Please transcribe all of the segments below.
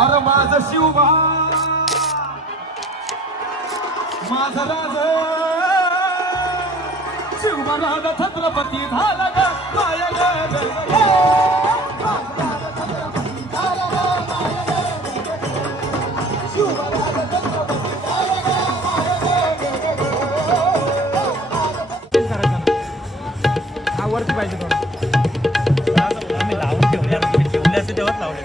अरे माझ शिवबा माझा राज शिवबा राजा छत्रपती झाला ग माया ग वरती पाहिजे आम्ही लावून ठेवले तुम्ही ठेवले असते तेव्हाच लावले.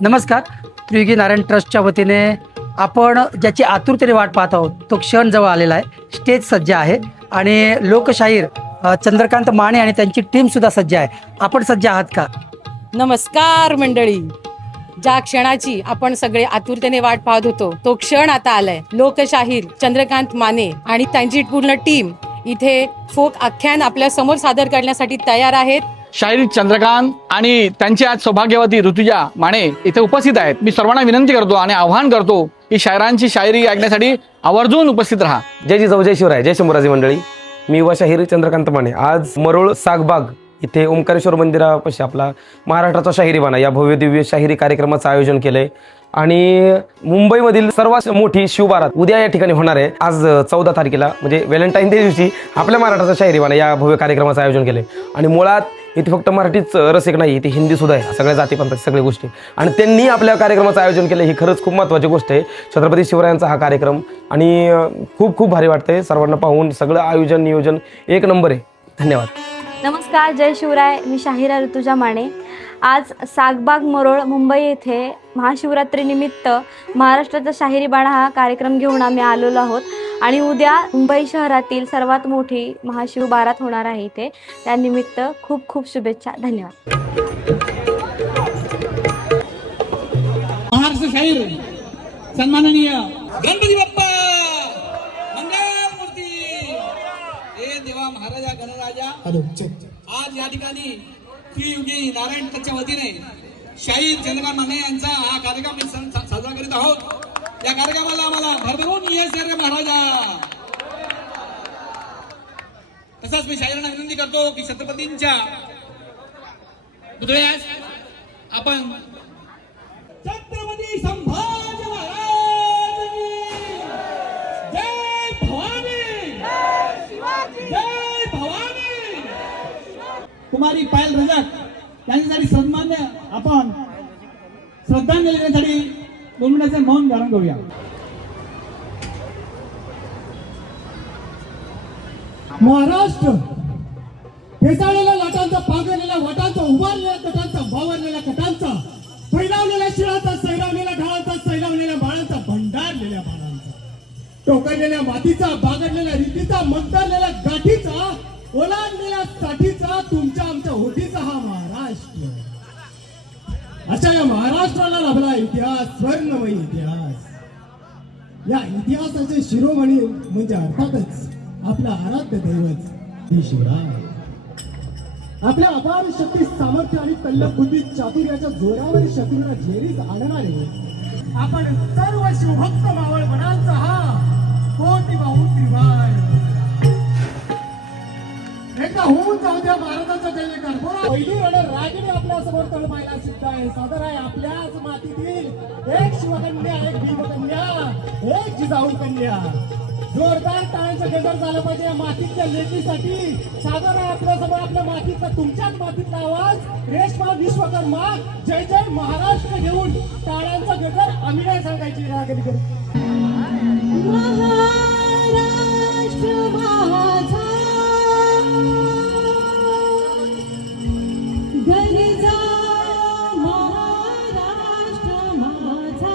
नमस्कार. त्रियुगी नारायण ट्रस्टच्या वतीने आपण ज्याची आतुरतेने वाट पाहत आहोत तो क्षण जवळ आलेला आहे. स्टेज सज्ज आहे आणि लोकशाहीर चंद्रकांत माने आणि त्यांची टीमसुद्धा सज्ज आहे. आपण सज्ज आहात का? नमस्कार मंडळी. ज्या क्षणाची आपण सगळे आतुरतेने वाट पाहत होतो तो क्षण आता आलाय. लोकशाहीर चंद्रकांत माने आणि त्यांची पूर्ण टीम इथे फोक आख्यान आपल्या समोर सादर करण्यासाठी तयार आहेत. शाहीर चंद्रकांत आणि त्यांची आज सौभाग्यवती ऋतुजा माने इथे उपस्थित आहेत. मी सर्वांना विनंती करतो आणि आवाहन करतो की शायरांची शायरी ऐकण्यासाठी आवर्जून उपस्थित राहा. जय जिजाऊ जय शिवराय जय शंभूराजे मंडळी. मी व शाहीर चंद्रकांत माने आज मरोळ सागबाग इथे ओंकारेश्वर मंदिरापाशी आपला महाराष्ट्राचा शाहिरी बाणा या भव्य दिव्य शाहिरी कार्यक्रमाचं आयोजन केलंय आणि मुंबईमधील सर्वात मोठी शिवबारात उद्या या ठिकाणी होणार आहे. आज 14 तारखेला म्हणजे व्हॅलेंटाईन डे दिवशी आपल्या महाराष्ट्राचा शाहिरी बाणा या भव्य कार्यक्रमाचं आयोजन केलंय आणि मुळात इथे फक्त मराठीच रसिक नाही, इथे हिंदी सुद्धा आहे, सगळ्या जातीपंथाची सगळ्या गोष्टी आणि त्यांनी आपल्या कार्यक्रमाचं आयोजन केलं ही खरंच खूप महत्त्वाची गोष्ट आहे. छत्रपती शिवरायांचा हा कार्यक्रम आणि खूप खूप भारी वाटतंय सर्वांना पाहून. सगळं आयोजन नियोजन एक नंबर आहे. धन्यवाद. नमस्कार. जय शिवराय. मी शाहिरा ऋतुजा माने. आज सागबाग मरोळ मुंबई येथे महाशिवरात्रीनिमित्त महाराष्ट्राचा शाहिरी बाणा हा कार्यक्रम घेऊन आम्ही आलेलो आहोत आणि उद्या मुंबई शहरातील सर्वात मोठी महाशिव बारात होणार आहे इथे. त्यानिमित्त खूप खूप शुभेच्छा. धन्यवाद. महाराष्ट्र शाहीर सन्माननीय गणपती बाप्पा मंगलमूर्ती हे देवा महाराजा गणराजा. आज या ठिकाणी त्रियुगी नारायण ट्रस्टच्या वतीने शाहीर चंद्रकांत माने यांचा हा कार्यक्रम साजरा करीत आहोत. या कार्यक्रमाला आम्हाला भरभरून यश रे महाराजा. तसाच मी शाहिरांना विनंती करतो की छत्रपतींच्या पुतळ्यास आपण छत्रपती संभाजी महाराज जय भवानी जय भवानी. कुमारी पायल रजक यांच्यासाठी सन्मान्य आपण श्रद्धांजली देण्यासाठी 2 मिनिटाचे मौन धारण करूया. महाराष्ट्र फेसाळलेल्या लाटांचा, पांघरलेल्या वाटांचा, उभारलेल्या तटांचा, वावरलेल्या कटांचा, फैलावलेल्या शिळाचा, सैरावलेल्या ढाळाचा, सैलावलेल्या बाळांचा, भंडारलेल्या बाळांचा, टोकरलेल्या मातीचा, बागडलेल्या रीतीचा, मंतरलेल्या गाठीचा, ओलांडलेल्या साठीचा, तुमच्या आमच्या होटीचा हा महाराष्ट्र. अशा या महाराष्ट्राला लाभला इतिहास, स्वर्णमय इतिहास. या इतिहासाचे शिरोमणी म्हणजे अर्थातच आपला आराध्य दैवत श्री शिवराय. आपल्या अपार शक्ती, सामर्थ्य आणि तल्लख बुद्धी चातुर्याच्या जोरावर शत्रूला झेरीस आणणारे आपण सर्व शिवभक्त मावळ मनांचा हा कोटी बाहू त्रिवार. एकदा होऊन जाऊ द्या महाराजांचा जय जयकार. पहिली रण रागिणी आपल्या समोर तळपायला सिद्ध आहे. सादर आहे आपल्याच मातीतील एक शिवकन्या, एक भीमकन्या, एक जिजाऊ कन्या. जोरदार टाळ्यांचा गजर झाला पाहिजे या मातीच्या लेकीसाठी. सादर आहे आपल्या समोर आपल्या मातीचा, तुमच्याच मातीतला आवाज रेशमा विश्वकर्मा जय जय महाराष्ट्र घेऊन टाळ्यांचा गजर आम्ही नाही सांगायची रागिणी करू. महाराष्ट्र माझा घरी जा, महाराष्ट्र माझा.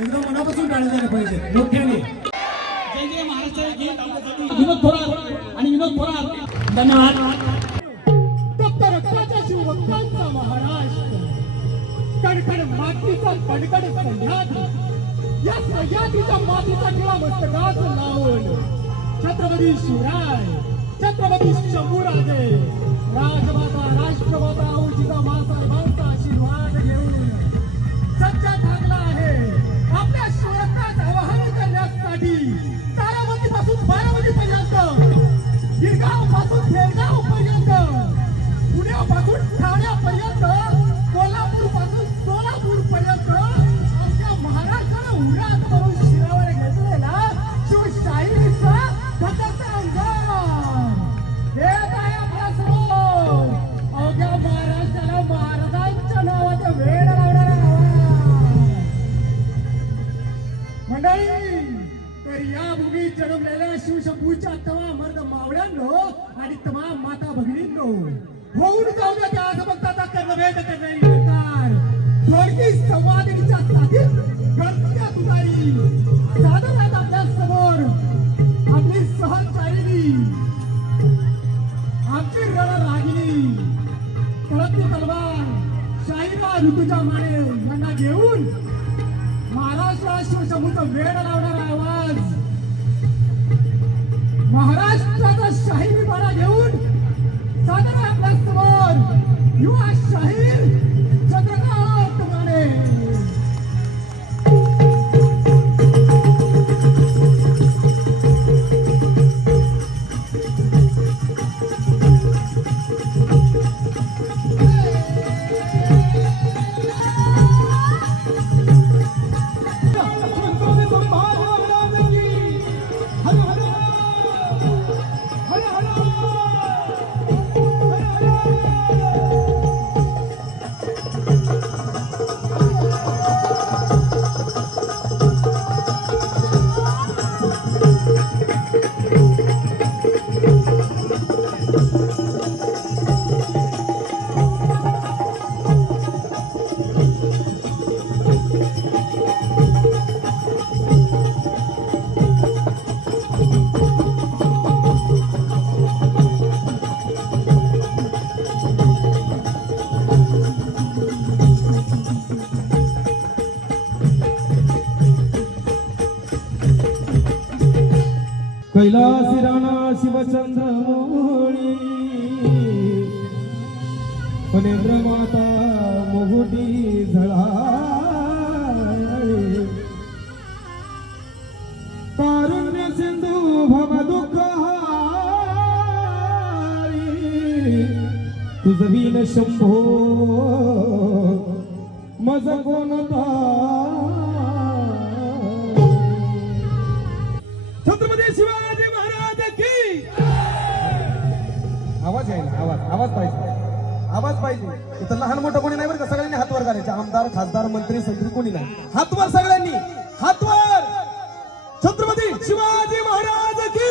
एकदम मनापासून टाळलं झालं पाहिजे मोठ्याने. जय जय महाराष्ट्र गीत आपल्यासाठी विनोद थोरात आणि विनोद थोरात धन्यवाद. डॉक्टर रक्ताच्या शिवभक्तांचा महाराष्ट्र, कडकड मातीचा कडकड सह्याद्री, या सह्याद्रीच्या मातीचा टिळा मस्तकात लावून छत्रपती शिवराय, छत्रपती शंभूराजे, राजमाता राष्ट्रमाता औजिजा मासाहेबांचा आशीर्वाद घेऊन सज्जा ठाकला आहे आपल्या शिवरत्नात आवाहन करण्यासाठी. तारामतीपासून बारामतीपर्यंत, गिरगाव पासून खेरगाव पर्यंत, पुण्यापासून ठाण्यापर्यंत, कोल्हापूर पासून सोलापूर पर्यंत आमच्या महाराष्ट्राला उरात करून शिरावर घेतलेला शिवशाहीचा भक्ताचा अंगार येत आहे आपल्या समोर. अवघ्या महाराष्ट्राला महाराजांच्या नावाचं वेड लावणारा आवाज. मंडळी, तर या भूमीत जन्मलेल्या शिवशंभूच्या तमाम मर्द मावळ्यांनो आणि तमाम माता भगिनींनो, होऊन जाऊया त्या आजभक्ताचा कर्णवेध करणारी सरकार. थोडकी संवादिनीच्या साथीत गळत्या तुतारी सादर आहेत आपल्या समोर आपली सहचारिणी, आमची रणरागिणी, तळपती तलवार शाहिरा ऋतुजा माने यांना घेऊन महाराष्ट्र शिवशंभूचं वेड लावणारा आवाज, महाराष्ट्राचा शाहिरी बाणा घेऊन सादर आहे आपल्या समोर युवा शाहीर चंद्रकांत माने. कैलासी राणा शिवचंद्र मोळी, फणेंद्र माता मुगुटी झळाळी, कारुण्य सिंधू भव दुःख हारी, तुझ बीन शंभो मज कोणता. छत्रपती शिवाजी महाराज की आवाज आहे ना, आवाज पाहिजे. इथं लहान मोठं कोणी नाही बरं का, सगळ्यांनी हातवर करायचे. आमदार, खासदार, मंत्री, संत्री कोणी नाही. हातवर सगळ्यांनी, हातवर. छत्रपती शिवाजी महाराज की,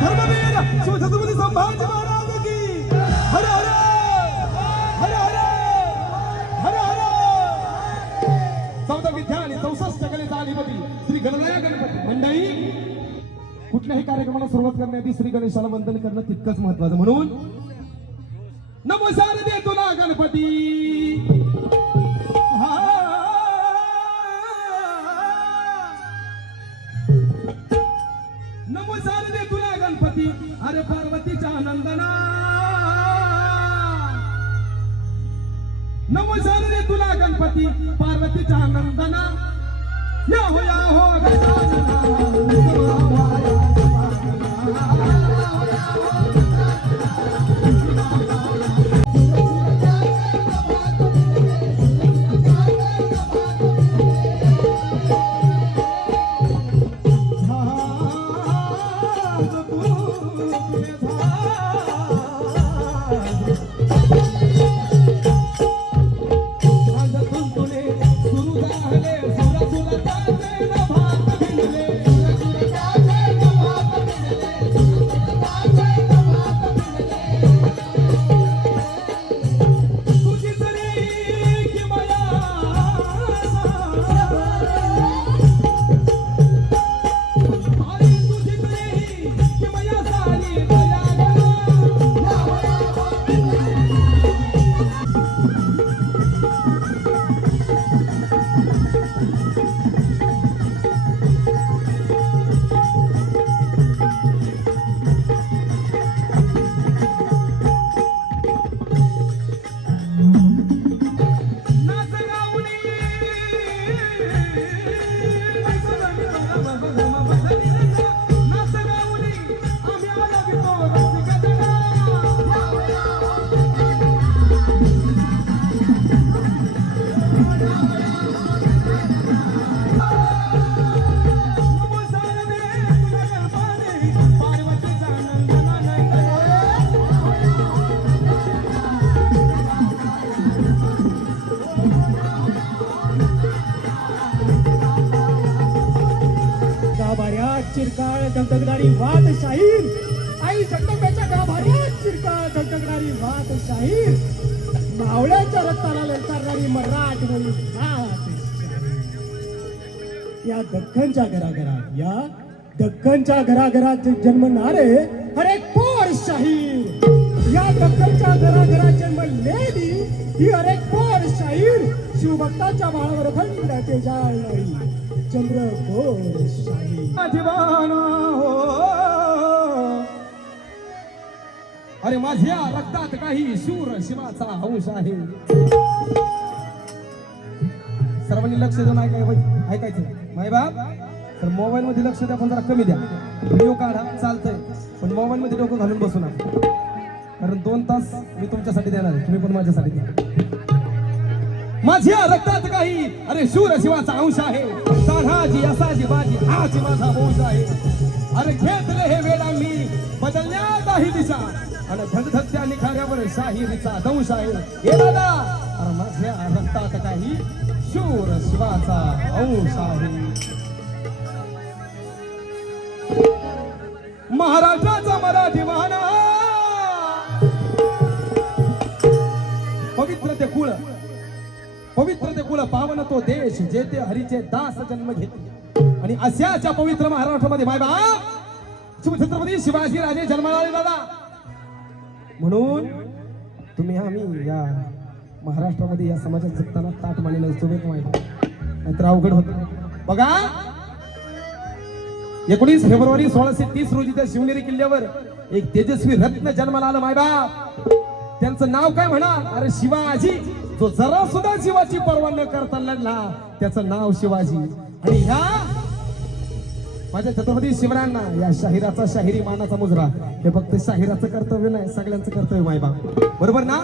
धर्मवीर शिवछत्रपती संभाजी महाराज की. हर हर हर हर हर हर. 14 विद्या आणि 64 कलेचा अधिपती श्री गणराया गणपती. मंडळी, कुठल्याही कार्यक्रमाला सुरुवात करण्याआधी श्री गणेशाला वंदन करणं तितकंच महत्वाचं. म्हणून नमस्कार दे तुला गणपती, नमस्कार दे तुला गणपती, अरे पार्वतीच्या नंदना. नमस्कार दे तुला गणपती, पार्वतीच्या नंदना. या हो गजानना. सुरू झाले सुर सुर भात भिजले. चिरकाळ धगधगणारी वाद शाहीर, आई जगदंबेच्या गाभाऱ्यात चिरकाळ धगधगणारी वाद शाहीर, मावळ्याच्या रक्ताला ललकारणारी मराठमोळी वाद शाहीर. या दख्खनच्या घराघरात, या दख्खनच्या घराघरात जन्मणारे हर एक पोर शाहीर, या दख्खनच्या घराघरात जन्मलेली ही हर एक पोर शाहीर, शिवभक्ताच्या माळावर खंड तेजाळणारी चंद्रकोर शाहीर. दिवाना हो, अरे माझ्या रक्तात काही शूर शिवाचा अंश आहे. सर्वांनी लक्ष देऊन ऐकायचं माय बाप. तर मोबाईल मध्ये लक्ष द्या, पण जरा कमी द्या. व्हिडिओ काढा चालतंय, पण मोबाईल मध्ये डोकं घालून बसू नका, कारण 2 तास मी तुमच्यासाठी देणार आहे, तुम्ही पण माझ्यासाठी द्या. माझ्या रक्तात काही अरे शूर शिवाचा अंश आहे, तान्हाजी असाजी बाजी हाच माझा वंश आहे. अरे घेतले हे वेळा मी बदलण्यात आहे दिशा, आणि धगधगत्या निखाऱ्यावर शाहिरीचा दंश आहे. हे दादा, अरे माझ्या रक्तात काही शूर शिवाचा अंश आहे. महाराष्ट्राचा मराठी माना, पवित्र ते कुळ, पवित्र ते कुळ पावन तो देश, जेथे हरीचे दास जन्म घेतले. आणि अशाच्या पवित्र महाराष्ट्रामध्ये माय बाप छत्रपती शिवाजी राजे जन्माला आले दादा. म्हणून तुम्ही आम्ही या महाराष्ट्रामध्ये या समाजात जगताना ताट मानेला सोबत माहिती, नाहीतर अवघड होत. बघा 19 फेब्रुवारी 1630 रोजी त्या शिवनेरी किल्ल्यावर एक तेजस्वी रत्न जन्माला आलं माय बाप. त्यांचं नाव काय म्हणा, अरे शिवाजी. जो जरा सुद्धा शिवाची पर्वा न करता लढला, त्याचं नाव शिवाजी. आणि ह्या माझ्या छत्रपती शिवरायांना या शाहिराचा शाहिरी मानाचा मुजरा, हे फक्त शाहिराचं कर्तव्य नाही, सगळ्यांचं कर्तव्य माय बाप, बरोबर ना.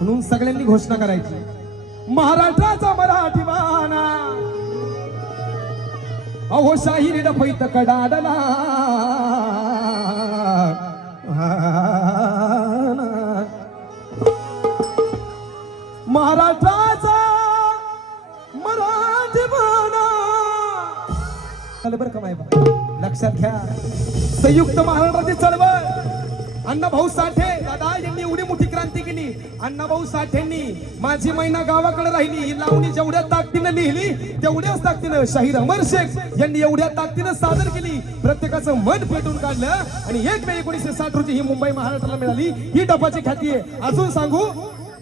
म्हणून सगळ्यांनी घोषणा करायची, महाराष्ट्राचा मराठी माना, अहो शाहिरी डफईत कडाडला, महाराष्ट्राचा मराठी माना. बरं का माय बा, लक्षात घ्या. संयुक्त महाराष्ट्राची चळवळ अण्णाभाऊ साठे दादा यांनी एवढी मोठी क्रांती केली. अण्णाभाऊ साठेंनी माझी मैना गावाकडे राहिली ही लावणी जेवढ्या ताकदीनं लिहिली, तेवढ्याच ताकदीनं शाहीर अमर शेख यांनी एवढ्या ताकदीनं सादर केली. प्रत्येकाचं मन पेटून काढलं, आणि 1 मे 1960 रोजी ही मुंबई महाराष्ट्राला मिळाली. ही डबाची ख्याती आहे. अजून सांगू,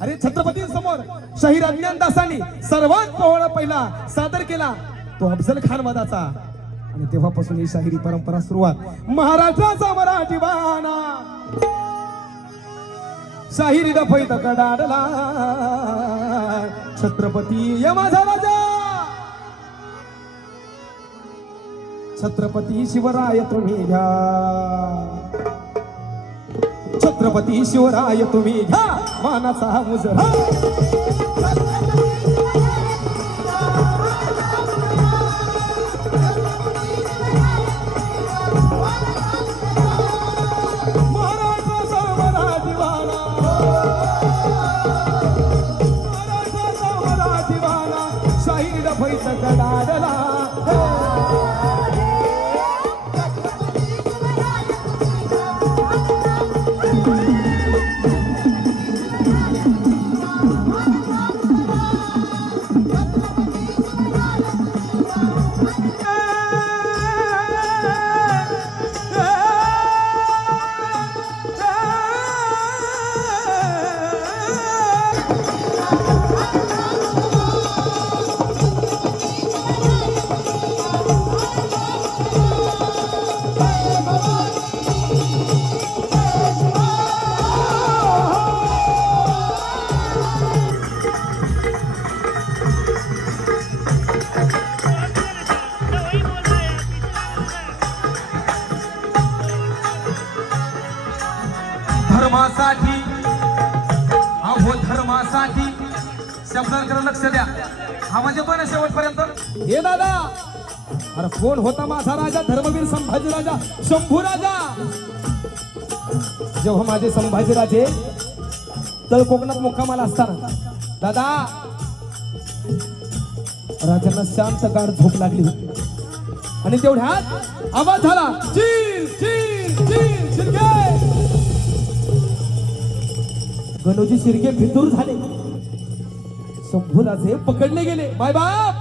अरे छत्रपतींसमोर शाहीर अज्ञानदासांनी सर्वात पोहळा पहिला सादर केला तो अफजल खान वादाचा, आणि तेव्हापासून ही शाहिरी परंपरा सुरुवात. महाराष्ट्राचा मराठी बाणा, शाहिरी डफईत कडाडला, छत्रपती ये माझा राजा, छत्रपती शिवराय तुम्ही घ्या, छत्रपती शिवराय तुम्ही घ्या मानाचा मुजरा. धर्मासाठी, अहो धर्मासाठी शब्दांकडे लक्ष द्या. आवाज येतोय ना शेवटपर्यंत. हे दादा, अरे कोण होता माझा राजा, धर्मवीर संभाजी राजा, शंभू राजा. जेव्हा माझे संभाजी राजे तळ कोकणात मुक्कामाला असताना दादा राजांना शांत गाढ झोप लागली होती. आणि तेवढ्यात आवाज झाला, चीर चीर चीर शिर्के. गणोजी शिर्के फितूर झाले. शंभूराजे पकडले गेले. मायबाप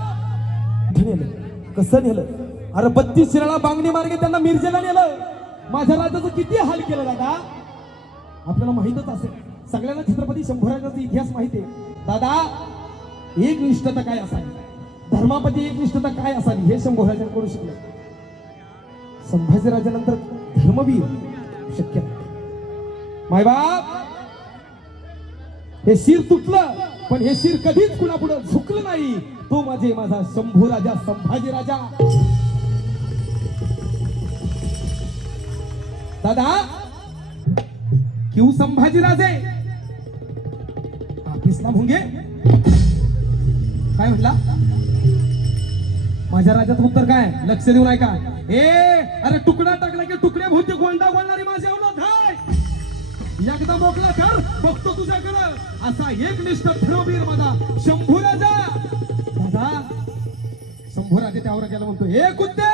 नेलं. कसं नेलं? अरे 32 शिराळा बांगणी मार्गे त्यांना मिरजेला नेलं. माझ्या राजाचं किती हाल केलं दादा, आपल्याला माहितच असेल. सगळ्यांना छत्रपती शंभूराजांचा इतिहास माहिती आहे. दादा, एक निष्ठता काय असावी, धर्मापती एक निष्ठता काय असावी, हे शंभूराजांकडून शिकले. संभाजीराजानंतर धर्मवीर शक्य नाही. मायबाप, हे शिर तुटलं, पण हे शिर कधीच कुणापुढे झुकलं नाही. तो माझा शंभूराजा संभाजीराजा. दादा, क्यों संभाजीराजे ऑफिसला भुंगे काय म्हटला? माझ्या राजाचं उत्तर काय? लक्ष देऊ नाही का? अरे तुकडा टाकला की तुकडे भोवती गोंडा गोळणारी माझी अवलाद आहे. एकदा मोकळा कर, बघतो तुझ्याकडं. असा एक निष्ठ धर्मवीर माझा शंभूराजा. दादा, शंभूराजा त्यावर गेला म्हणतो, हे कुत्ते,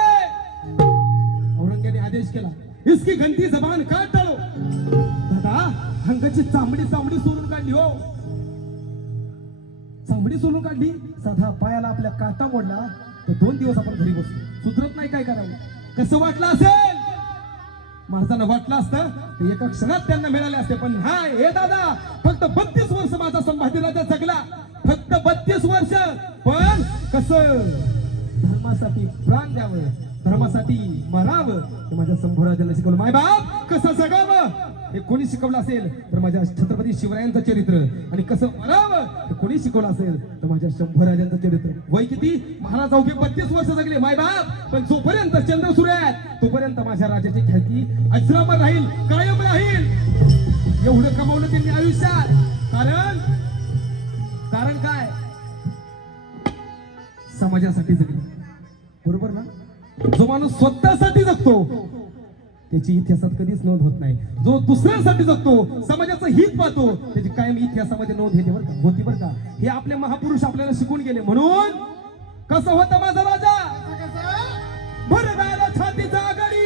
औरंगजेबाने आदेश केला, इसकी गंदी जबान काट डालो. दादा, हंगाची चांबडी सोलून काढली. हो, चांबडी सोलून काढली. साधा पायाला आपल्या काटा मोडला तर 2 दिवस आपण घरी बसतो. सुधरत नाही, काय करावं? कसं वाटलं असेल? माणसानं वाटलं असतं तर एका क्षणात त्यांना मिळाले असते. पण नाही, हे दादा, फक्त 32 वर्ष माझा संभाजीराजा जगला. फक्त 32 वर्ष. पण कसं धर्मासाठी प्राण द्यावं, धर्मासाठी मरावं, हे माझ्या शंभूराजांना शिकवलं. माय बाप, कसं जगावं हे कोणी शिकवलं असेल तर माझ्या छत्रपती शिवरायांचं चरित्र. आणि कसं मरावं हे कोणी शिकवलं असेल तर माझ्या शंभूराजांचं चरित्र. वय किती? महाराज अवघे 32 वर्ष जगले. माय बाप, पण जोपर्यंत चंद्र सूर्य आहेत तोपर्यंत माझ्या राजाची ख्याती अजरामर राहील, कायम राहील. एवढं कमावलं त्यांनी आयुष्यात. कारण काय? समाजासाठी जगले. बरोबर ना? जो माणूस स्वतःसाठी जगतो त्याची इतिहासात कधीच नोंद होत नाही. जो दुसऱ्यांसाठी जगतो, समाजाचं हित पाहतो, त्याची कायम इतिहासामध्ये नोंद होती बरं का. हे आपले महापुरुष आपल्याला शिकून गेले. म्हणून कसं होतं माझा राजा? भरदार छातीचा गडी,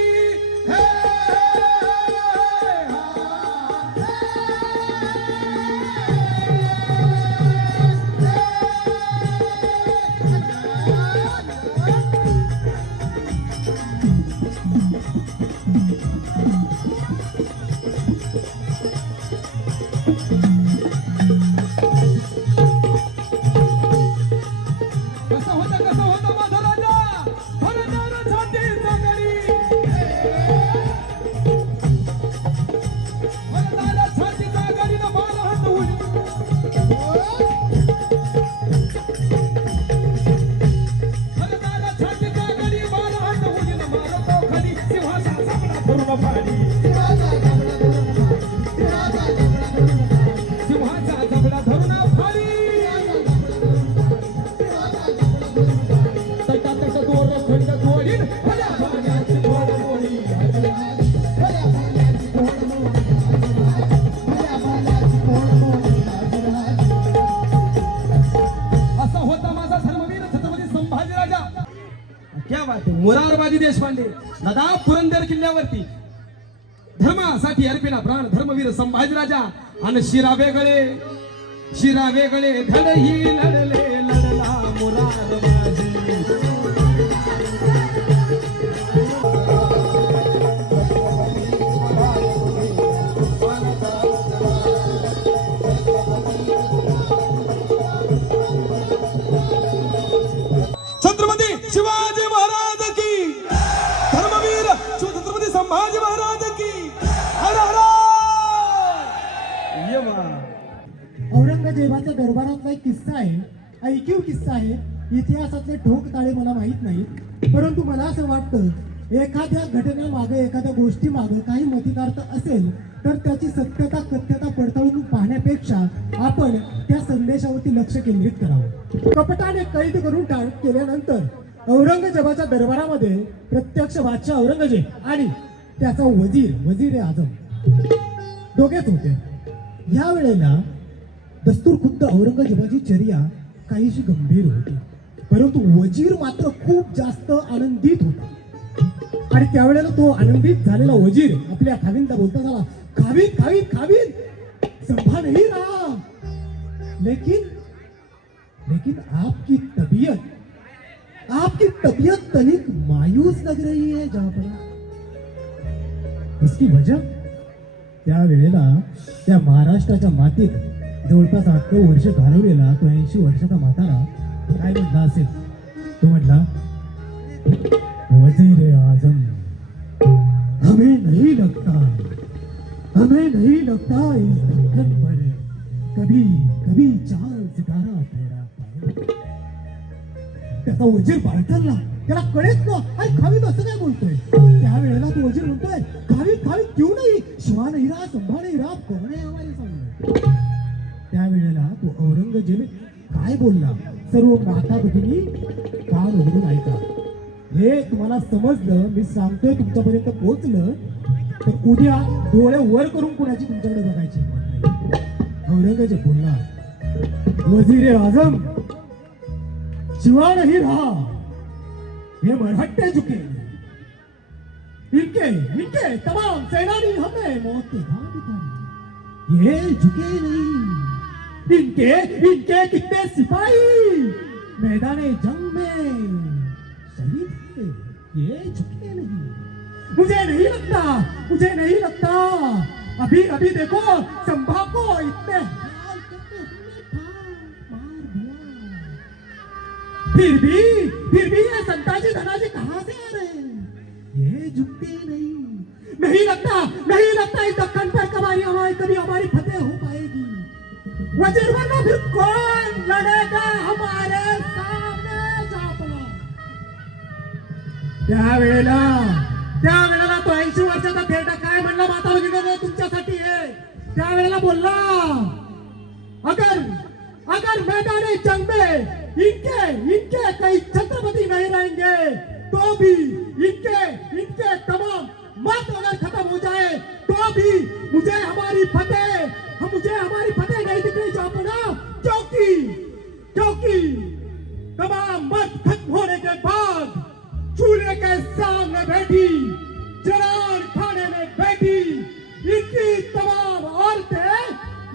मोरारबाजी देशपांडे. दादा, पुरंदर किल्ल्यावरती धर्मासाठी अर्पिला प्राण धर्मवीर संभाजीराजा. आणि शिरा वेगळे धडही लढले, लढला मोरारबाजी. छत्रपती शिवाजी महाराज की, धर्मवीर छत्रपती संभाजी महाराज की. हर हर. औरंगजेबाच्या दरबारातला एक किस्सा आहे, ऐकीव किस्सा आहे. इतिहासातले ठोक ताळे मला माहित नाही, परंतु मला असं वाटतं एखाद्या घटनेमागे, एखाद्या गोष्टी मागे काही मतितार्थ असेल तर त्याची सत्यता कथ्यता पडताळून पाहण्यापेक्षा आपण त्या संदेशावरती लक्ष केंद्रित करावं. कपटाने कैद करून केल्यानंतर औरंगजेबाच्या दरबारामध्ये प्रत्यक्ष बादशाह औरंगजेब आणि त्याचा वजीर आझम दोघेच होते. या वेळेला दस्तूर खुद्द औरंगजेबाची चर्या काहीशी गंभीर होती. परंतु वजीर मात्र खूप जास्त आनंदित होता आणि त्यावेळेला तो आनंदित झालेला वजीर आपल्या खाविंदा बोलता झाला, खावीन खावीन खावीन संभा नहीं रहा, लेकिन लेकिन आपकी तबीयत तनिक मायूस लग रही है जहापना. इसकी वजह त्या वेळेला त्या महाराष्ट्राच्या मातीत जवळपास 8 वर्ष घालवलेला तो 80 वर्षाचा म्हातारा काय म्हणला असेल. तो म्हटला, वजीर आजम हमें नहीं लगता इस दक्कन पर कभी चांद सितारा ठहरा पाए. त्याचा वजीर बाळताना त्याला कळेच ना, अरे खावीत असं काय बोलतोय. त्यावेळेला तो वजीर म्हणतोय, खावीत क्यों नाही, शिवा नाही रहा, संभा नाही रहा, कोण आहे हमारे सामने. त्यावेळेला तो औरंगजेब काय बोलला सर्व माता भगिनी कान उघडून ऐका. हे तुम्हाला समजलं, मी सांगतोय तुमच्यापर्यंत पोहोचलं तर उद्या डोळे वर करून कुणाची तुमच्याकडे बघायची हिम्मत नाही. औरंगजेब बोलला, वजीर आजम शिवा नहीं रहा, ये मरहट्टे झुके, इनके तमाम सेनानी हमें मौत के घाट उतारे, ये झुके नहीं. इनके कितने सिपाही मैदाने जंग में शहीद थे, ये झुके नहीं. मुझे नहीं लगता अभी देखो संभा को इतने हाल करते हुए मार दिया. फिर भी ये संताजी धनाजी कहां से आ रहे हैं, ये झुकते नहीं लगता इस दक्कन पर कभी हमारी फतेह हो पाएगी. वजीर वरना फिर कौन लड़ेगा हमारे सामने जापना. त्यावेळेला तो 80 वर्षाचा थेरडा काय म्हणला माता भगिनींनो तुमच्यासाठी आहे. त्यावेळेला बोलला, अगर मैदानी जंग में इनके कई छत्रपति नहीं रहेंगे तो भी इनके तमाम मत अगर खत्म हो जाए तो भी मुझे हमारी फतेह नहीं दिखनी जापना. क्योंकि तमाम मत खत्म होने के बाद चूल्हे के सामने बैठी, जलाल खाने में बैठी इनकी तमाम औरतें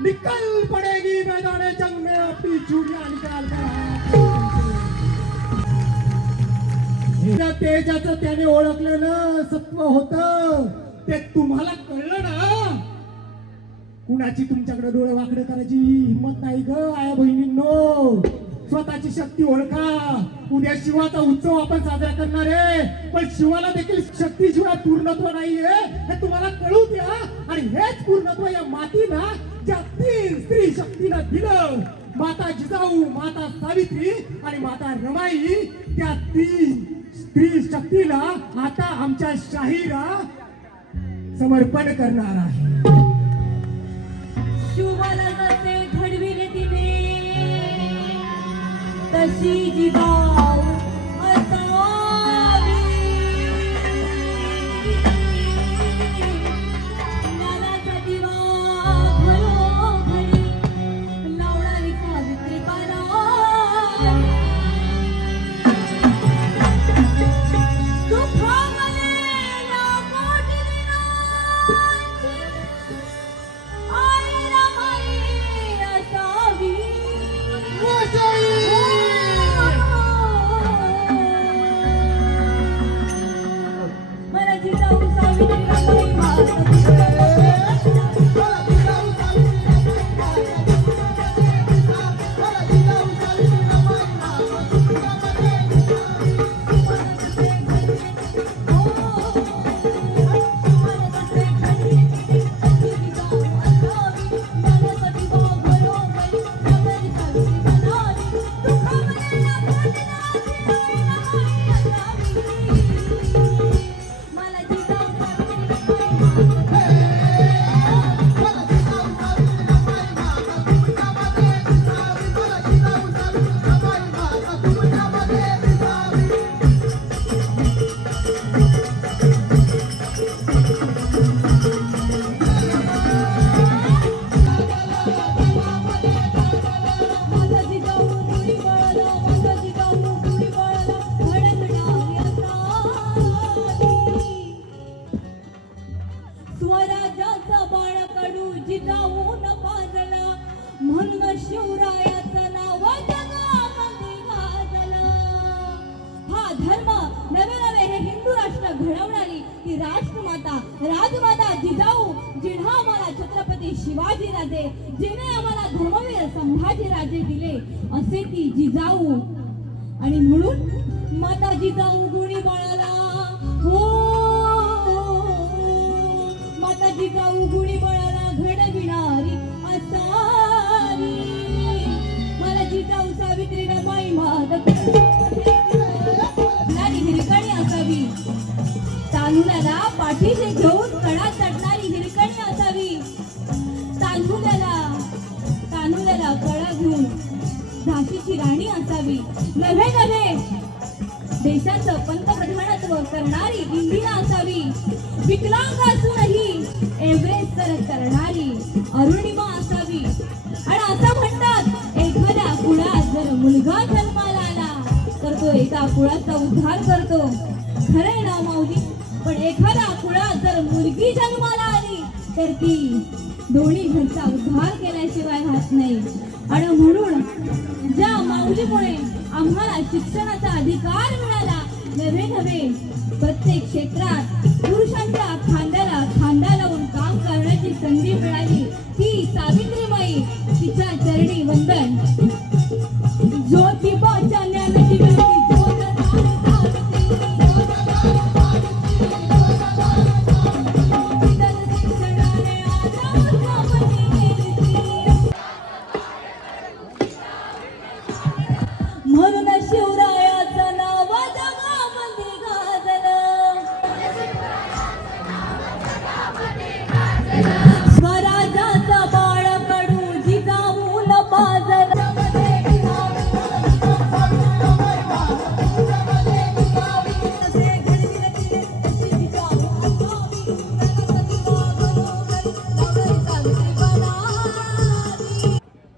निकल पड़ेगी मैदान जंग में अपनी चूड़ियां निकाल कर. तेजाचं त्याने ओळखलेलं सत्व होतं ते तुम्हाला कळलं ना. कुणाची तुमच्याकडे डोळे वाकडे करायची हिंमत नाही ग आया बहिणींनो. स्वतःची शक्ती ओळखा. उद्या शिवाचा उत्सव आपण साजरा करणार आहे, पण शिवाला देखील शक्तीशिवाय पूर्णत्व नाहीये हे तुम्हाला कळू द्या. आणि हेच पूर्णत्व या मातीला ज्या 3 स्त्री शक्तीला दिलं, माता जिजाऊ, माता सावित्री आणि माता रमाई, त्या 3 स्त्री शक्तीला आता आमच्या शाहीरा समर्पण करणार आहे. शिवाला जसे घडविले तिने तशी जिजाऊ असावी. ज्ञानाचा दिवा घरोघरी लावणारी सावित्री पारा. तू थांबलेला कोटी दिनांची आई रमाई असावी. मला जिजाऊ सावित्री रमाई माता. मला जिजाऊ जिजाऊन पाजला, म्हणून शिवरायाचं नाव जगामध्ये गाजलं. हा धर्म नवे नवे हे हिंदू राष्ट्र घडवणारी ती राष्ट्रमाता राजमाता जिजाऊ, जिने आम्हाला छत्रपती शिवाजी राजे, जिने आम्हाला धर्मवीर संभाजी राजे दिले, असे ती जिजाऊ. आणि म्हणून माता जिजाऊ गुणी बाळाला, हो माता जिजाऊ गुणी बाळाला घडविणारी असावी. मला जिजाऊ सावित्री रमाई माधव हिरकणी असावी. तांदुळाला पाठीशी घेऊन कडा चढणारी हिरकणी असावी. तांदुळाला कडा घेऊन झाशीची राणी असावी. नव्हे नव्हे देशाचं पंतप्रधानत्व करणारी इंदिरा असावी. विकलांग असूनही एव्हरेस्ट सर करणारी अरुणिमा असावी. आणि असं म्हणतात एखाद्या कुळात जर मुलगा जन्माला आला तर तो एका कुळाचा उद्धार करतो. खरंय ना माऊली? पण एखाद्या कुळात जर मुलगी जन्माला आली तर ती दोन्ही घरचा उद्धार केल्याशिवाय राहत नाही. आणि म्हणून ज्या माऊलीमुळे आम्हाला शिक्षणाचा अधिकार मिळाला, नव्हे नव्हे प्रत्येक क्षेत्रात पुरुषांच्या खांद्याला खांदा लावून काम करण्याची संधी मिळाली, ती सावित्रीबाई, तिच्या चरणी वंदन. ज्योतिबाच्या ज्ञानदिव्याची ज्योत शिक्षणाने म्हणून शिवरायाचं नाव जगामध्ये गाजलं. स्वराज्याचा बाळ कडू जिजाऊन पाजलं.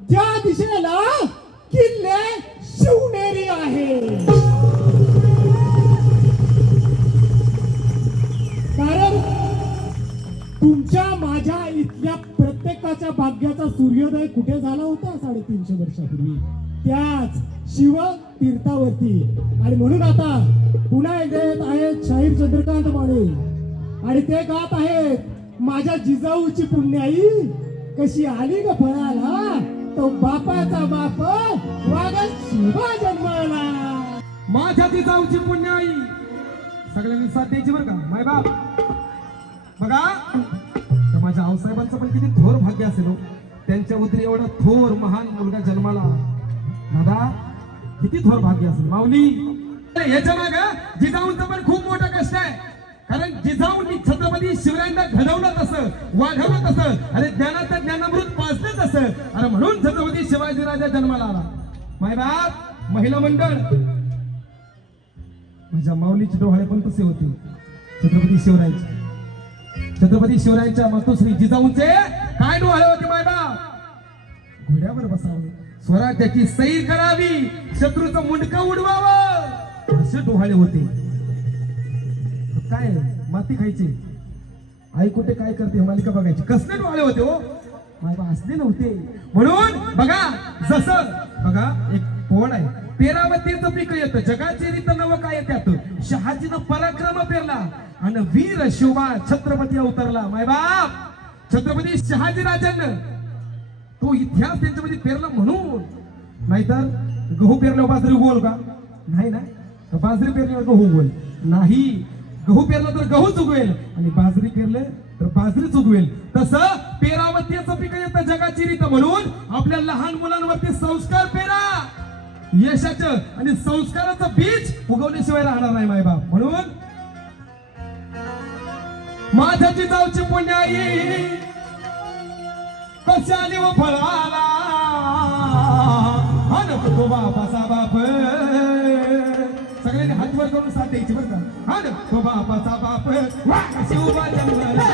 ज्या दिशेला किल्ले शिवनेरी आहे, कारण तुमच्या माझ्या इथल्या प्रत्येकाच्या भाग्याचा सूर्योदय कुठे झाला होता 350 वर्षापूर्वी? त्याच शिव तीर्थावरती. आणि म्हणून आता पुन्हा एकदा येत आहेत शाहीर चंद्रकांत माने आणि ते गात आहेत, माझ्या जिजाऊची पुण्याई कशी आली ग फळाला, तो बापाचा बाप वागा शिवा जन्माला. माझ्या जिजाऊची पुण्याई सगळ्यांनी साथ द्यायची बरं का माय बाप. बघा तर माझ्या आऊसाहेबांचं पण किती थोर भाग्य असेल हो. त्यांच्या उतरी एवढा थोर महान मुलगा जन्माला. दादा किती थोर भाग्य असेल माऊली. याच्या माग जिजाऊंचं पण खूप मोठं कष्ट आहे. कारण जिजाऊंनी छत्रपती शिवरायांना घडवलं तसं, वाढवलं तसं, अरे ज्ञानाचं ज्ञानामृत पाजलं तसं. अरे म्हणून छत्रपती शिवाजी राजा जन्माला आला. मायबाप महिला मंडळ माझ्या माऊलीचे डोहाळे पण तसे होते. छत्रपती शिवरायांचे, छत्रपती शिवरायांच्या मातोश्री जिजाऊंचे काय डोहाळे होते मायबाप? घोड्यावर बसावे, स्वराज्याची सैर करावी, शत्रूचं मुंडकं उडवावं, असे डोहाळे होते. काय माती खायची, आई कुठे काय करते मालिका बघायची, कसले डोळे होते हो मायबा, असले नव्हते. म्हणून बघा जसं बघा एक कोण आहे, पेरावतीचं पीक येतं, जगाची रीत नवं काय येतात, शहाजीनं पराक्रम पेरला आणि वीर शिवबा छत्रपती अवतरला. मायबाप छत्रपती शहाजी राजांना तो इतिहास त्यांच्यामध्ये पेरला. म्हणून नाहीतर गहू पेरल्यावर बाजरी गोल का नाही ना, बाजरी पेरल्यावर गहू गोल नाही. गहू पेरला तर गहूच उगवेल आणि बाजरी पेरले तर बाजरीच उगवेल. तसं पेरावतीचं पीक येतं, जगाची रीत. म्हणून आपल्या लहान मुलांवरती संस्कार पेरा, यशाचं आणि संस्काराचं बीज उगवल्याशिवाय राहणार नाही मायबाप. म्हणून माझ्या जिजाऊची पुण्याई कशी आली व फळाला, हा नको बापाचा बाप. सगळ्यांनी हात वर करून साथ द्यायची बरं का. हा ना तो बापाचा बाप शिवबा जन्माला.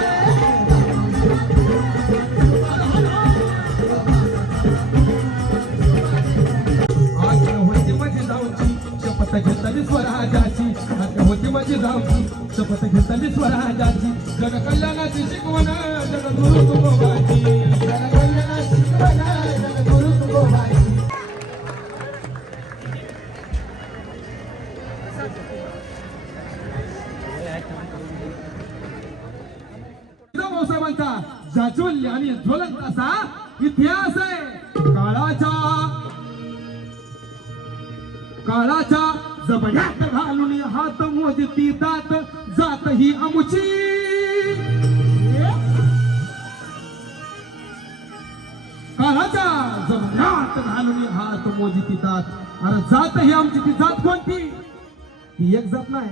आज होती माझी जाऊची शपथ घेतली स्वराजाची, आज होती शिवाजी रावची शपथ घेतली स्वराजाची जग कल्याणाची शिकवण जग गुरु तुकोबाची जग कल्याणाची शिकवण जग गुरु तुकोबाची भाऊसाहेबांचा जाज्वल्य आणि ज्वलंत असा इतिहास आहे काळाच्या जबड्यात घालून हात मोजती दात जात ही अमुची काळाच्या जबड्यात घालून हात मोजती दात अरे जात ही आमची ती जात कोणती ती एक जात नाही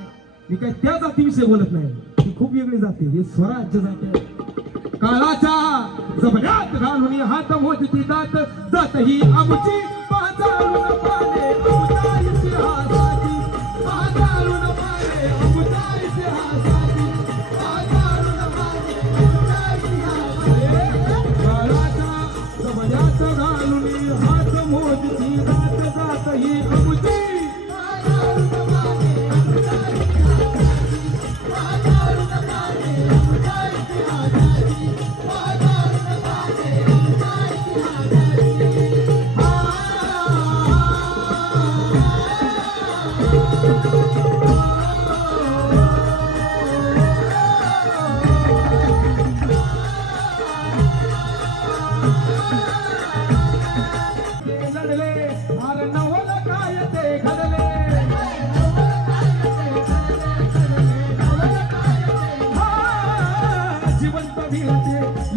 मी काय त्या जातीविषयी बोलत नाही ती खूप वेगळी जाते ही स्वराज्य जाते काळाच्या जबड्यात घालून हात मोजती दात जात ही आमची पाजाळून पाने आमच्या इतिहासाची पाजाळून पाने आमच्या इतिहासाची पाजाळून पाने आमच्या इतिहासाची काळाच्या जबड्यात घालून हात मोजती दात जात ही आमची पाजाळून पाने आमच्या इतिहासाची पाजाळून पाने आमच्या इतिहासाची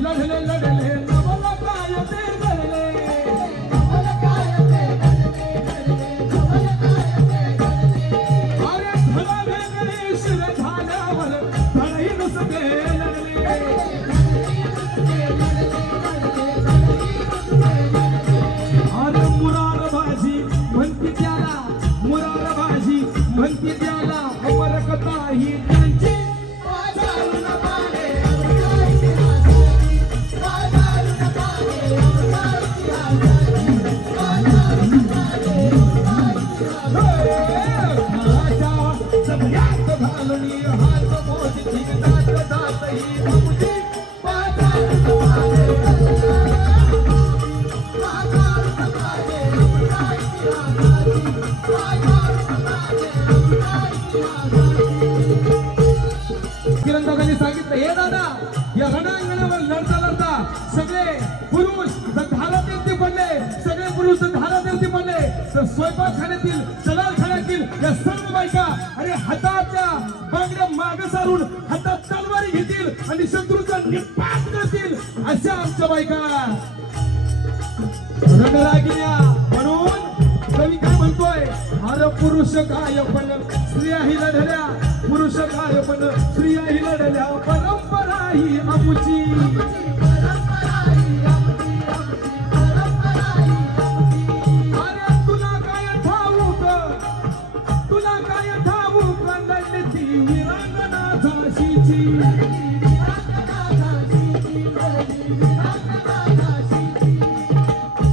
लढले लढले नवल काय ते घडले नवल काय ते अरे धडा वेगळी शिर झाल्यावर धडही नुसते लढले अरे मुरार भाजी म्हणती त्याला मुरार भाजी म्हणती त्याला अमर कथा ही त्यांची किरणदादांनी सांगितलं हे दादा या रणांगणावर लढता लढता सगळे पुरुष जर धारातीर्थी पडले सगळे पुरुष जर धारातीर्थी पडले तर स्वयंपाकखान्यातील चलालखान्यातील या सर्व बायका अरे हाताच्या बांगड्या मागे सारून हातात तलवारी घेतील आणि शत्रूचा निपात करतील अशा आमच्या बायका रणरागिण्या म्हणून कवी काय म्हणतोय अरे पुरुष काय पण स्त्रियाही लढल्या पुरुष काय पण स्त्रियाही लढल्या परंपरा ही आमची अरे तुला काय ठाऊक लढली ती वीरांगना झाशीची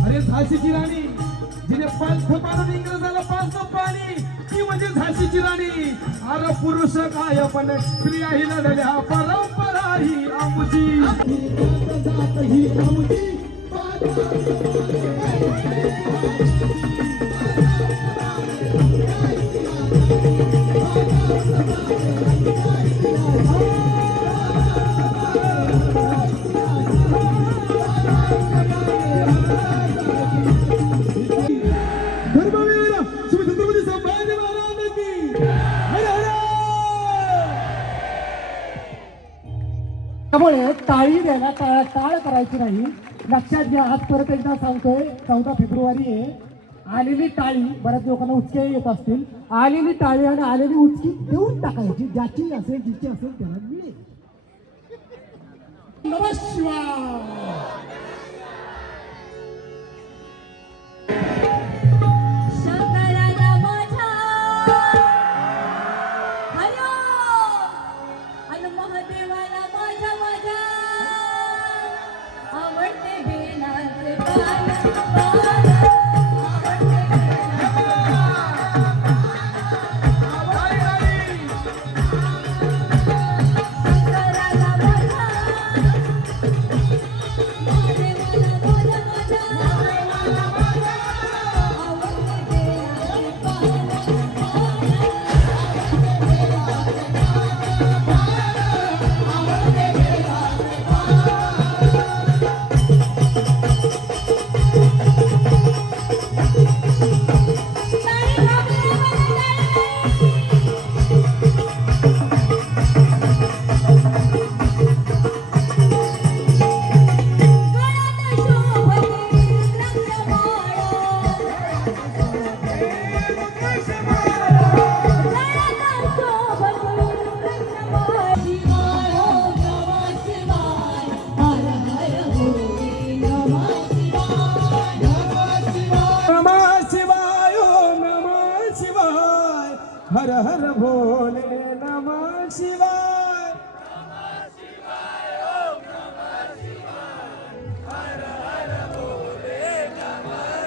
अरे झाशीची राणी जिने पंथ पाडून इंग्रजाला पाजलं पाणी ती म्हणजे झाशीची राणी अरे पुरुष काय पण स्त्रियाही लढल्या परंपरा ही आमची जात ही आमची धर्मवीर श्री छत्रपती संभाजी महाराज की हर हर. त्यामुळे टाळी द्यायला टाळ करायची नाही. लक्षात घ्या, आज परत एकदा सांगतोय 14 फेब्रुवारी आहे. आलेली टाळी बऱ्याच लोकांना उचके येत असतील. आलेली टाळी आणि आलेली उचकी देऊन टाकायची. ज्याची असेल जिची असेल त्याला मिळेल. नमस्कार.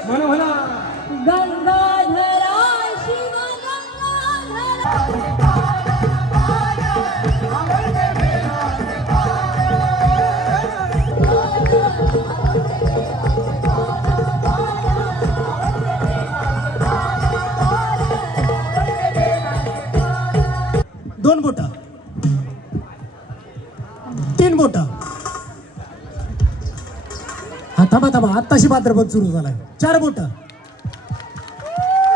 म्हणा म्हणा गंगाधरा शिव गंगाधरा दोन बोटा, तीन बोटा. हा थांबा थांबा, आत्ताशी भाद्रपद सुरू झालाय. 4 बोटा.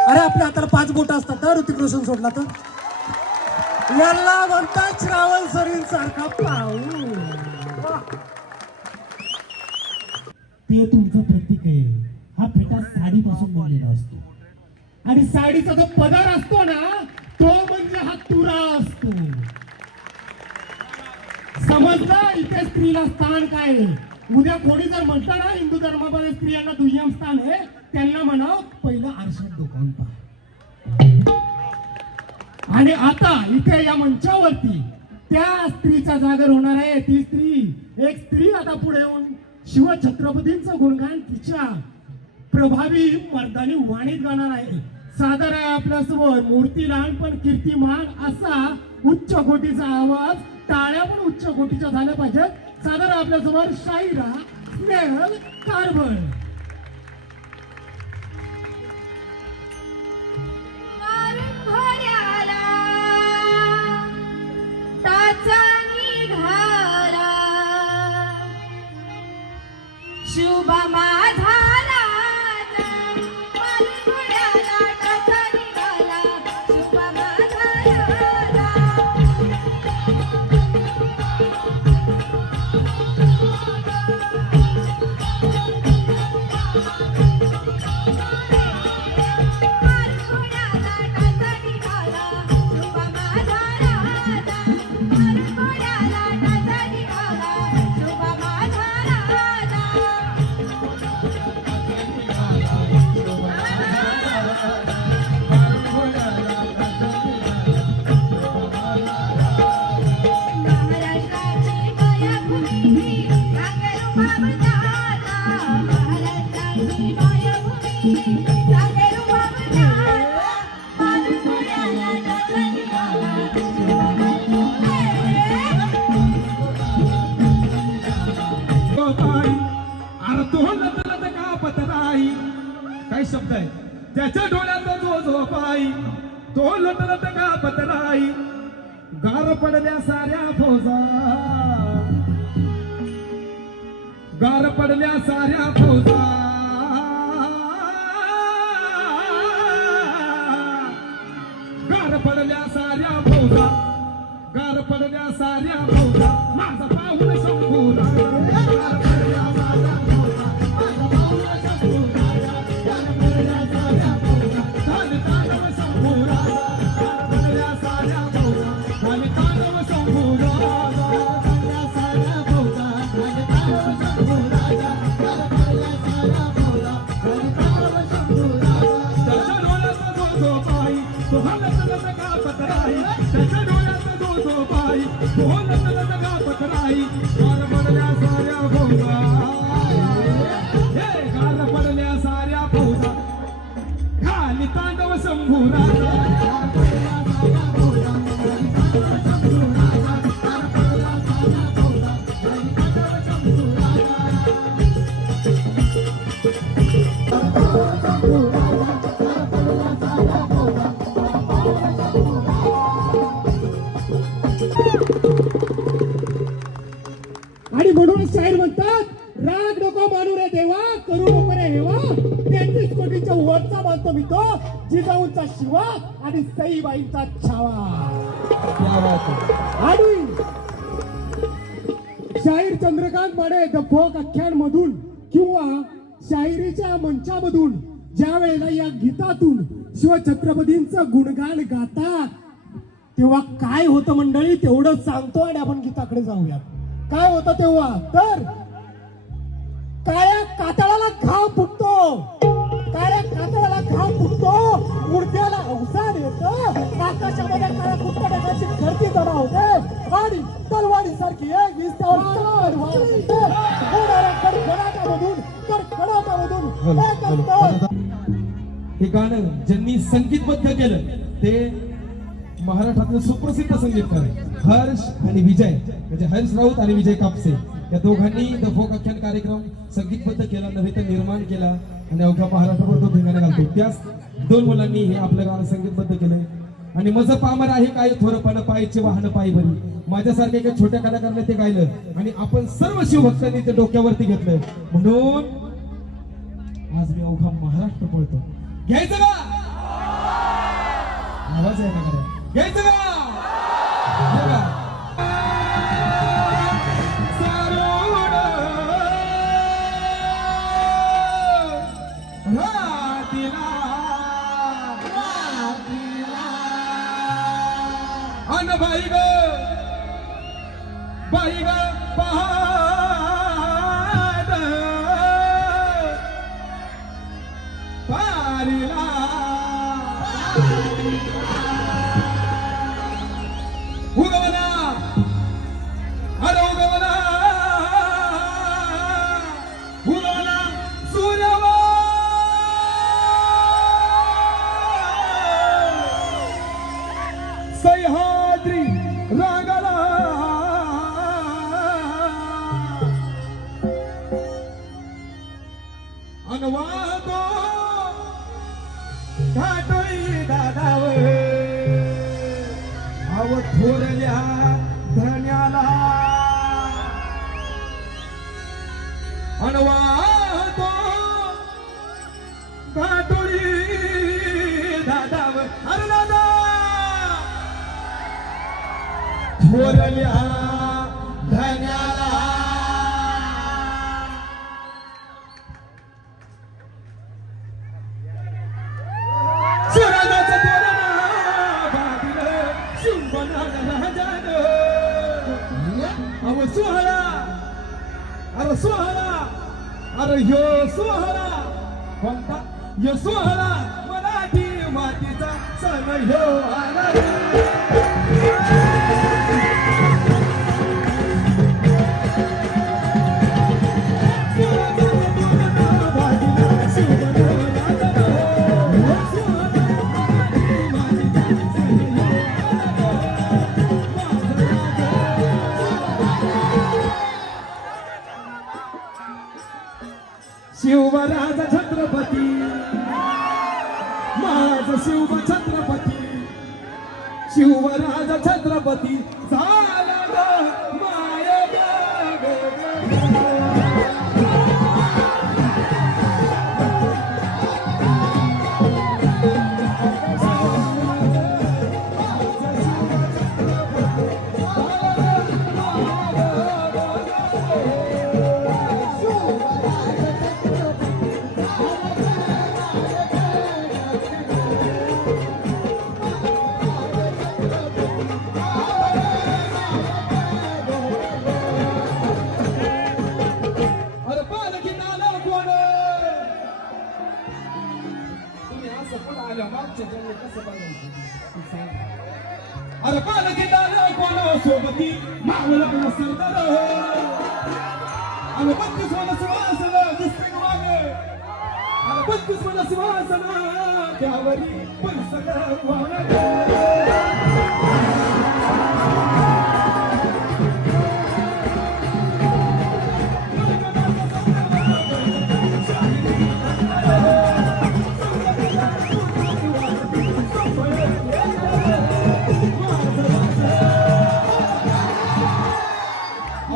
अरे आपल्या हाताला 5 बोटा असतात ना ऋतिक रोशन सोडला तर. याला म्हणतात श्रावण सरीन सारखा पाऊस. ते तुमचं प्रतीक आहे. हा फेटा साडीपासून बनलेला असतो आणि साडीचा जो पदर असतो ना तो म्हणजे हा तुरा असतो. समजलं इथे स्त्रीला स्थान काय आहे. उद्या कोणी जर म्हटलं ना हिंदू धर्मामध्ये स्त्रियांना दुय्यम स्थान आहे, त्यांना म्हणावं पहिलं आरशात डोकावून पहा. आणि आता इथे या मंचावरती त्या स्त्रीचा जागर होणार आहे. ती स्त्री, एक स्त्री आता पुढे येऊन शिवछत्रपतींचं गुणगान तिच्या प्रभावी मर्दानी वाणीत गाणार आहे. सादर आहे आपल्यासमोर मूर्ती लहान पण कीर्तिमान असा उच्च कोटीचा आवाज. टाळ्या पण उच्च कोटीच्या झाल्या पाहिजेत. सादर आहे आपल्यासमोर शाहिरा स्नेहल कारभार. शुभ माझा राजा मलगुड्याला टाचा निघाला. शुभ माझा राजा मलगुड्याला टाचा निघाला. शुभ माझा राजा मलगुड्याला टाचा निघाला. शुभ माझा राजा महाराष्ट्राची मायाभूमी नागरू बाबदादा. महाराष्ट्राची मायाभूमी नागरू बाबदादा. मलगुड्याला टाचा निघाला. बाई, अरे तो लटलट का पतराई. काय शब्द आहे त्याच्या डोळ्याचा जो झोपाई. तो लटलट का पतराई. गार पडल्या साऱ्या फौजा. गार पडल्या साऱ्या फौजा. गार पडल्या साऱ्या फौजा. गार पडल्या साऱ्या फौजा. माझा पाऊल शंभूरा. गार पडल्या साऱ्या फौजा. माझा पाऊल शंभूरा. गार पडल्या साऱ्या फौजा. झाली तांडव शंभूरा. गार पडल्या साऱ्या फौजा. झाली तांडव शंभूरा. गार पडल्या साऱ्या फौजा. झाली तांडव शंभूरा. गार पडल्या साऱ्या फौजा. झाली तांडव शंभूरा. त्याच्या डोळ्याचा जो झोपाई. तो हलत का पतराई. त्याच्या डोळ्याचा जो झोपाई. तो हलत का पतराई. गार पडल्या साऱ्या फौजा. हे गार पडल्या साऱ्या फौजा. खाली तांडव शंभूरा. गार पडल्या साऱ्या फौजा. खाली तांडव शंभूरा. गार पडल्या साऱ्या फौजा. खाली तांडव शंभूरा. आणि म्हणून शाहीर म्हणतात राग नको मानू रे देवा, करू नको रे हेवा. 33 कोटीच्या वरचा मानतो मी तो. जिजाऊंचा शिवा आणि सईबाईंचा छावा. आणि शाहीर चंद्रकांत माने द फोक आख्यानमधून किंवा शाहिरीच्या मंचामधून ज्या वेळेला या गीतातून शिवछत्रपतींचं गुणगान गातात तेव्हा काय होतं मंडळी तेवढं सांगतो आणि आपण गीताकडे जाऊयात. काय होतं तेव्हा तर काळ्या कातळाला घाव फुटतो. काळ्या कातळाला घाव फुटतो. मुर्द्याला अवसान येतं. आकाशामध्ये काळ्या कुठ्याची खर्ची जमा होते आणि तलवारी सारखी एक वीज त्यावर कडकडाटामधून एकच हे गाणं ज्यांनी संगीतबद्ध केलं ते महाराष्ट्रातील सुप्रसिद्ध संगीतकार आहे हर्ष आणि विजय, म्हणजे हर्ष राऊत आणि विजय कापसे या दोघांनी द फोक आख्यान कार्यक्रम संगीतबद्ध केला, नव्हे तर निर्माण केला आणि अवघ्या महाराष्ट्रावर तो धिंगाणा घालतो. त्याच दोन मुलांनी हे आपलं गाणं संगीतबद्ध केलंय. आणि मज पामर आहे काय थोरपण पायचे वाहन पायी बरी, माझ्यासारख्या एका छोट्या कलाकाराने ते गायलं आणि आपण सर्व शिवभक्तांनी ते डोक्यावरती घेतलं. म्हणून आज मी अवघा महाराष्ट्र पळतो. घ्यायचं का आवाज आहे ना, घ्यायचं का? घ्या का? अन बाई ग पहाड पारिला उगवला अरे उगवला उगवला सूर्यवा सह्याद्री रागाला अनवादो घाटोळी दादाव अव थोरल्या धन्याला अनवादो घाटोळी दादाव अरे दादा थोरल्या धन्याला सुराजाचं तोरणा बांधिलं शिंपणाला राजानं. अहो सोहळा अरे सोहळा अरे ह्यो सोहळा कोणता ह्यो सोहळा मराठी मातीचा सण ह्यो आला. शिवराज छत्रपती माझ शिव छत्रपती शिवराज छत्रपती झाला ग माय अरे पालखीला कोण सोबती मावळा सरदार अरे 32 वर्ष वासन दिसते वाग अरे 32 वर्ष वासन त्यावरी पैसा वावळा.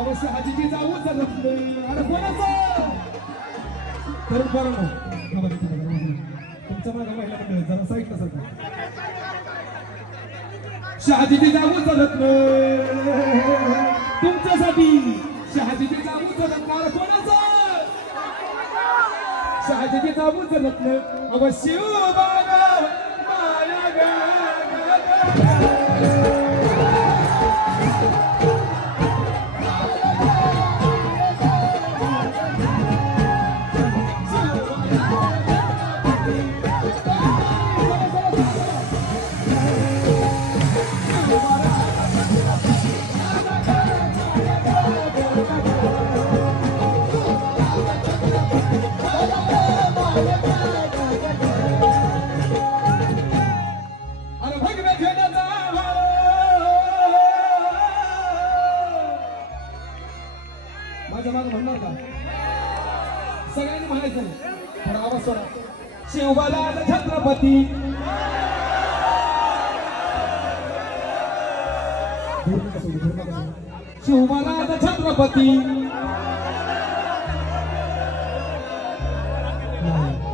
अवश्य हाजीची जाऊ जगत अरे कोणाचं तरुण पोरांनो तुमच्या मागे महिला मंडळ जरा साईड कसं शहाजीची जाऊ जगत तुमच्यासाठी शहाजीची जाऊ जगतणार कोणाचं शहाजीची जाऊ जगत अवश्य बागा माया गा. माझ्या मागे म्हणणार का? सगळ्यांनी म्हणायचं थोडा आवाज सोडा. शिवबाला छत्रपती शिवबाला छत्रपती.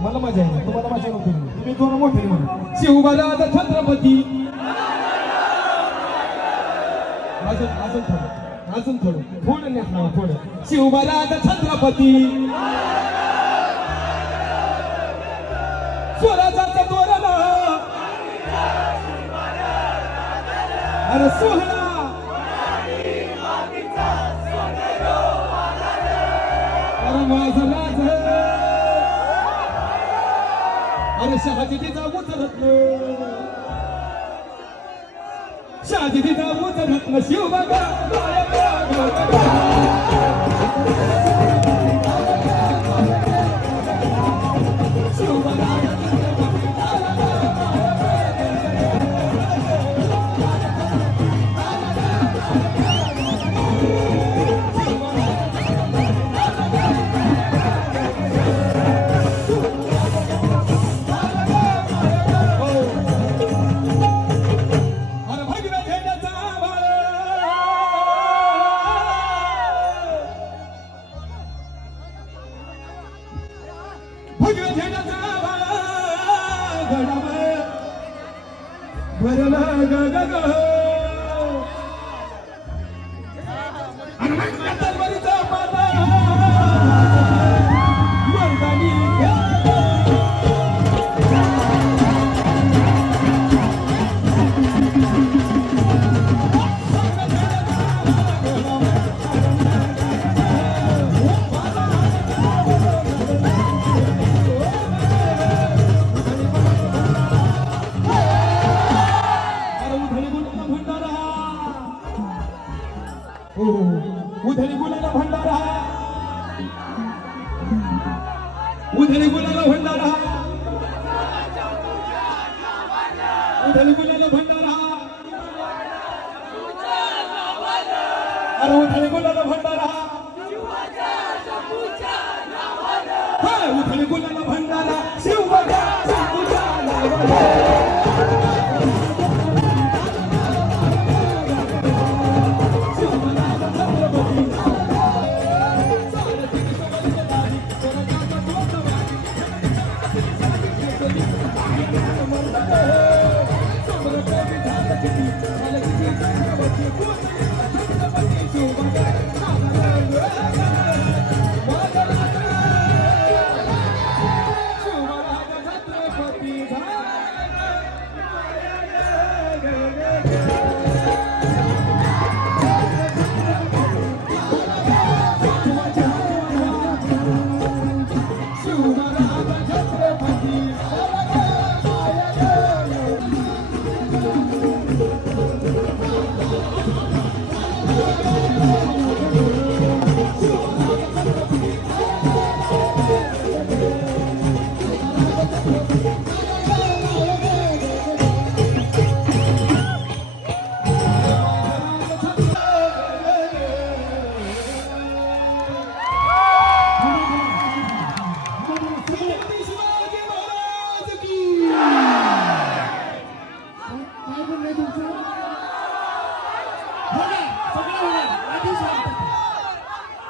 मला मजा आहे, तुम्हाला मजा नको. तुम्ही थोडं मोठे म्हणा. शिवबाला छत्रपती. अजून थोडं थोडं नेत ना थोडं. शिवबाला छत्रपती. स्वराजाचा तोरणा अरे सोहळा अरे माझं राज अरे शहाजीचा उतरत्न शहाजीचा उतरत्न शिवबागा उधळी गुलाला भंडारा उधळी गुलाला भंडारा उधळी गुलाला भंडारा अरे उधळी गुलाला भंडारा उधळी गुलाला भंडारा शिवबागा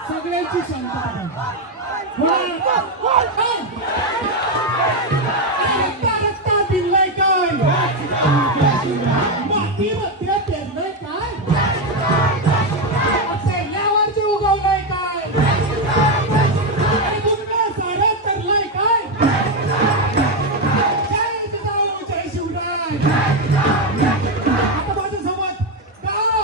सगळ्यांची शांतता दिलंय काय माती मध्ये पेरलंय काय पहिल्यावरती उगवलंय काय साड्यात तरलंय काय जय जिजाऊ जय शिवराय. आता माझं सोबत गाव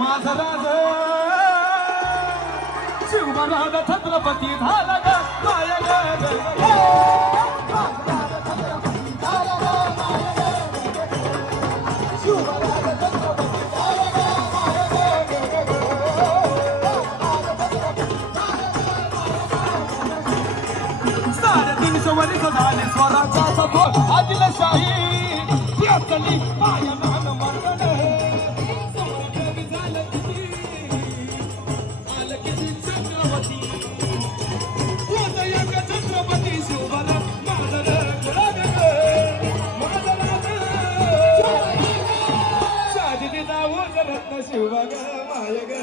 माझा राज शिवराज छत्रपती झाला ग माय ग साडेतीनशे वर्ष झाले स्वराज्याचा थोर आदिलशाही यातली माया नान मंडळ सौरभ झालं किती आलं किती छत्रपती उदयक छत्रपती शिवबा माझं साजनी जाऊ रत्न शिवबा माय ग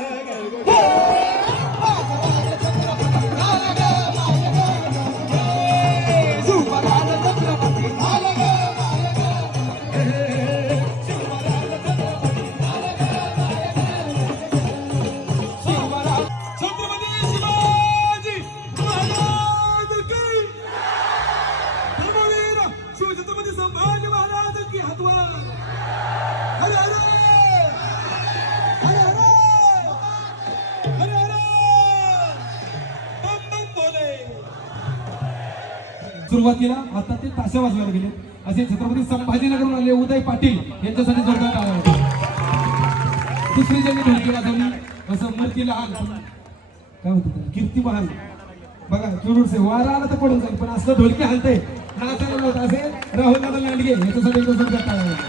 सुरुवातीला आता ते ताशा वाजवायला गेले असे छत्रपती संभाजीनगरहून आले उदय पाटील यांच्यासाठी जोरदार टाळ्या होत्या. दुसरी ज्यांनी ढोलकी वाजवली असं मूर्ती लहान काय होतं त्याला? कीर्ती महान बघा चुरूडसे वारा आला तर पडून जाईल पण असलं ढोलकी हालते नाचायला नव्हतं असे राहुल दादा लांडगे याच्यासाठी एकदा जोरदार टाळ्या होत्या.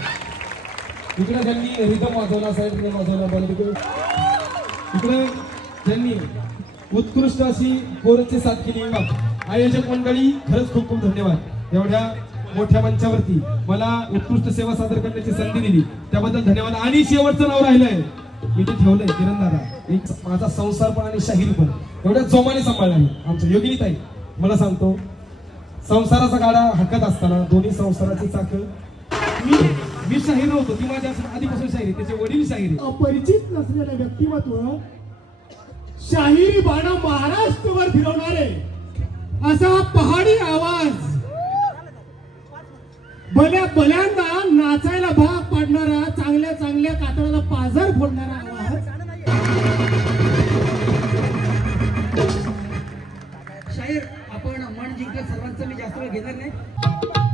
इकडे ज्यांनी रिदम वाजवला साईड रिदम वाजवला बॉलिवूड इकडे ज्यांनी उत्कृष्ट अशी पोरची साथ केली आयोजक मंडळी खरंच खूप खूप धन्यवाद. एवढ्या मोठ्या मंचावरती मला उत्कृष्ट सेवा सादर करण्याची संधी दिली त्याबद्दल धन्यवाद. आणि शेवटचं नाव राहिलंय इथे ठेवलंय किरण दादा एक माझा संसार पण आणि शाहीर पण एवढ्या जोमाने सांभाळला आहे आमच्या योगिनी ताई. मला सांगतो संसाराचा गाडा हाकत असताना दोन्ही संसाराची चाक मी शाहीर नव्हतो ती माझ्या आधीपासून शाहीर त्याचे वडील शाहीर. अपरिचित नसलेलं व्यक्तिमत्व शाहिरी बाणा महाराष्ट्रभर फिरवणारे असा पहाडी आवाज भल्यांदा नाचायला भाग पाडणारा चांगल्या चांगल्या कातळाला पाझर फोडणारा आवाज शाहीर आपण मन जिंकलं सर्वांचं मी जास्त वेळ घेणार नाही.